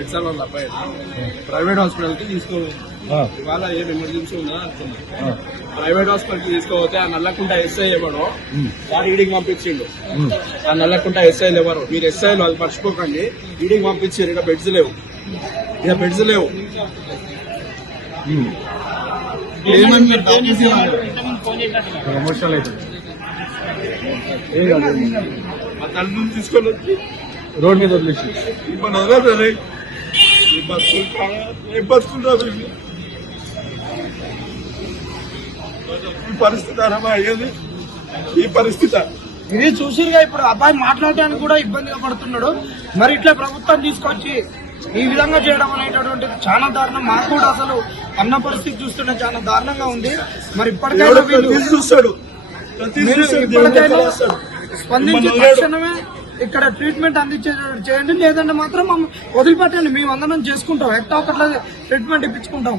బెడ్సాల వాళ్ళ అబ్బాయి private hospital కి తీసుకోవాలి. ఇవాళ ఏం ఎమర్జెన్సీ ఉందా అనుకున్నా. ప్రైవేట్ హాస్పిటల్ కి తీసుకోపోతే ఆ నల్లకుంట ఎస్ఐ ఎవడో వాడు ఈడికి పంపించిండు. ఆ నల్లకుంట ఎస్ఐలు ఎవరు, మీరు ఎస్ఐలు అది మర్చిపోకండి. ఈడికి పంపించారు. ఇక బెడ్స్ లేవు, ఇక బెడ్స్ లేవు. ఎమోషనల్ అవుతుంది. మా తల్లిని తీసుకొని వచ్చి రోడ్ మీద వదిలేసి ఇప్పుడు వదలదు. ఈ బతుకుంటా ఈ పరిస్థితి అనమా అయ్యేది. ఈ పరిస్థితి ఇది చూసిగా ఇప్పుడు అబ్బాయి మాట్లాడడానికి కూడా ఇబ్బందిగా పడుతున్నాడు. మరి ఇట్లా ప్రభుత్వం తీసుకొచ్చి ఈ విధంగా చేయడం అనేటటువంటిది చాలా దారుణం. మాకు కూడా అసలు అన్న పరిస్థితి చూస్తుంటే చాలా దారుణంగా ఉంది. మరి ఇప్పటికైనా చూస్తాడు, ఇప్పటికైనా స్పందించి తక్షణమే ఇక్కడ ట్రీట్మెంట్ అందించేటట్టు చేయండి. లేదంటే మాత్రం వదిలిపెట్టండి, మేము అందరం చేసుకుంటాం. ఎట్టా ఒకట్లా ట్రీట్మెంట్ ఇప్పించుకుంటాం.